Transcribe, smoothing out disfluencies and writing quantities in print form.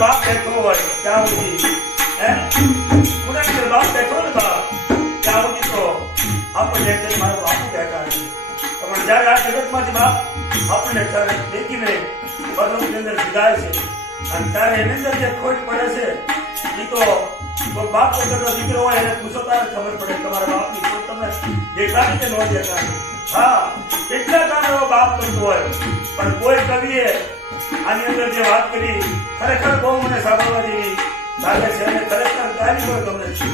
બાપ બેઠો હોય ત્યાં સુધી બાપ બેઠો ને બાપ ત્યાં સુધી તો આપણને મારો બાપુ બેઠા છે. પણ જયારે આ જગતમાંથી બાપ આપણને દેખીને પદની અંદર વિદાય છે અને ત્યારે એની અંદર જે ખોટ પડે છે એ તો બાપ વગરનો દીકરો હોય એને પૂછો ત્યારે ખબર પડે તમારા બાપની ખોટ તમને દેખાડી કે ન દેખાડી. હા, કેટલા કામ એવો બાપ કરતો હોય પણ કોઈ કવિએ આની અંદર જે વાત કરી ખરેખર બહુ મને સાંભળવા જેવી લાગે છે અને ખરેખર ગાલી પણ ગમે છે.